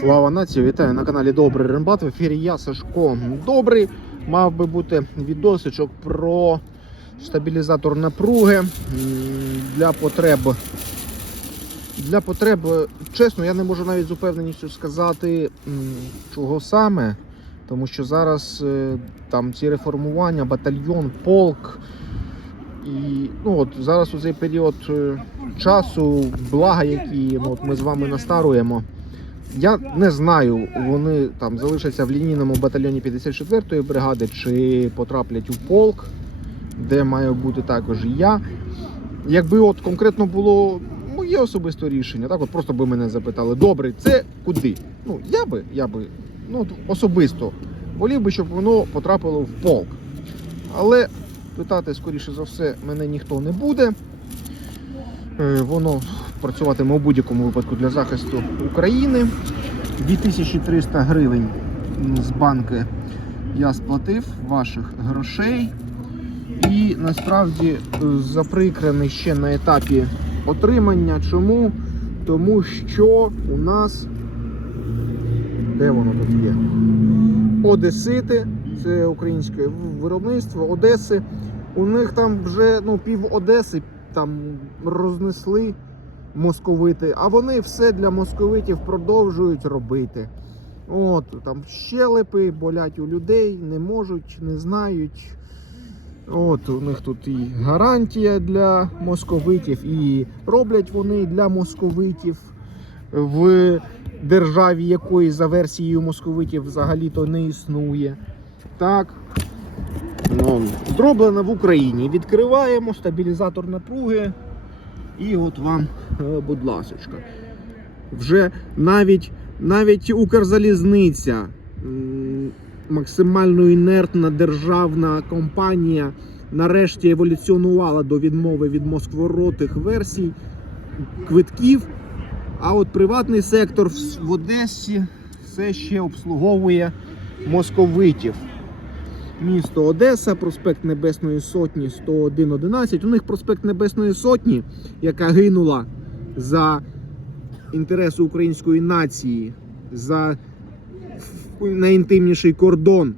Слава нації! Вітаю на каналі Добрий Рембат. В ефірі я Сашко Добрий. Мав би бути відосичок про стабілізатор напруги для потреб. Для потреб, чесно, я не можу навіть з упевненістю сказати, чого саме. Тому що зараз е, там ці реформування, батальйон, полк. І ну от зараз у цей період е, часу, блага, які ну, от ми з вами настаруємо. Я не знаю, вони там залишаться в лінійному батальйоні 54-ї бригади чи потраплять у полк, де маю бути також і я. Якби от конкретно було моє особисте рішення, так от просто би мене запитали, добре, це куди? Ну, я би, я би, ну особисто волів би, щоб воно потрапило в полк. Але питати, скоріше за все, мене ніхто не буде. Е, Воно працюватиме у будь-якому випадку для захисту України. 2300 гривень з банки я сплатив ваших грошей. І насправді е, заприкрений ще на етапі отримання. Чому? Тому що у нас де воно тут є? Одесити, це українське виробництво Одеси. У них там вже ну, пів Одеси там рознесли московити, а вони все для московитів продовжують робити. От там щелепи болять у людей, не можуть, не знають. От у них тут і гарантія для московитів, і роблять вони для московитів в державі, якої за версією московитів взагалі-то не існує. Так. Ну, зроблено в Україні. Відкриваємо стабілізатор напруги. І от вам, е, будь ласочка. Вже навіть, навіть Укрзалізниця, максимально інертна державна компанія, нарешті еволюціонувала до відмови від москворотих версій квитків. А от приватний сектор в Одесі все ще обслуговує московитів. Місто Одеса, проспект Небесної Сотні 10111. У них проспект Небесної Сотні, яка гинула за інтереси української нації, за найінтимніший кордон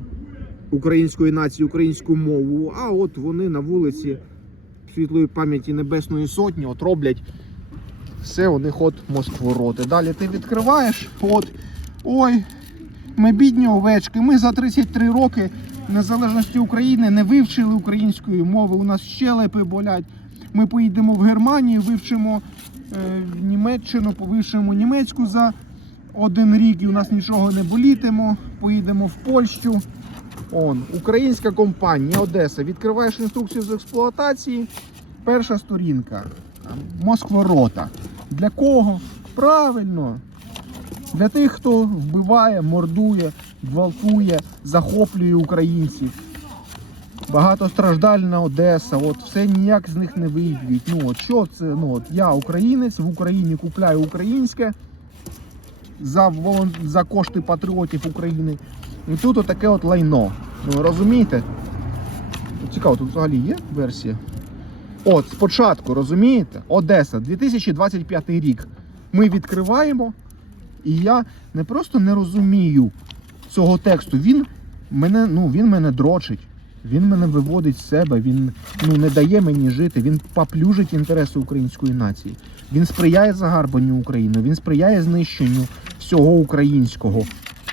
української нації, українську мову. А от вони на вулиці світлої пам'яті Небесної Сотні от роблять все у них от москвороти. Далі ти відкриваєш, от ой, ми бідні овечки, ми за 33 роки незалежності України не вивчили української мови. У нас щелепи болять. Ми поїдемо в Германію, вивчимо е, Німеччину, повивчимо німецьку за один рік і у нас нічого не болітимо. Поїдемо в Польщу. Он, українська компанія Одеса. Відкриваєш інструкцію з експлуатації. Перша сторінка. Москворота. Для кого? Правильно. Для тих, хто вбиває, мордує, гвалтує, захоплює українців. Багатостраждальна Одеса, от все ніяк з них не вийдуть. Ну от що це? Ну от я українець в Україні купляю українське за за кошти патріотів України. І тут отаке от лайно. Ну розумієте? Цікаво, тут взагалі є версія. От, спочатку, розумієте? Одеса, 2025 рік. Ми відкриваємо, і я не просто не розумію цього тексту. Він мене, ну, він мене дрочить. Він мене виводить з себе, він ну, не дає мені жити, він поплюжить інтереси української нації. Він сприяє загарбанню України, він сприяє знищенню всього українського.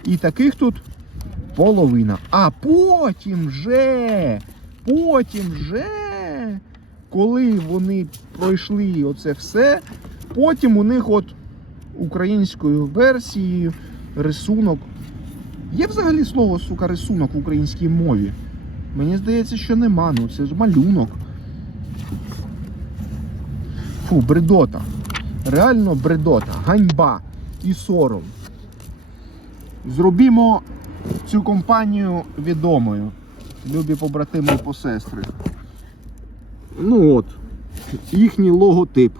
І таких тут половина. А потім вже, потім вже, коли вони пройшли оце все, потім у них от українською версією рисунок. Є взагалі слово, сука, рисунок в українській мові? Мені здається, що нема. Ну це ж малюнок. Фу, бредота. Реально бредота, ганьба і сором. Зробімо цю компанію відомою. Любі побратими і посестри. Ну от, їхній логотип.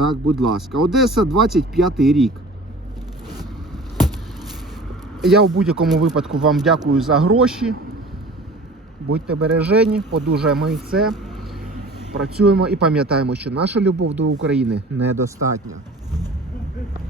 Так, будь ласка. Одеса 25 рік. Я в будь-якому випадку вам дякую за гроші. Будьте бережені, подужаємо і це. Працюємо і пам'ятаємо, що наша любов до України недостатня.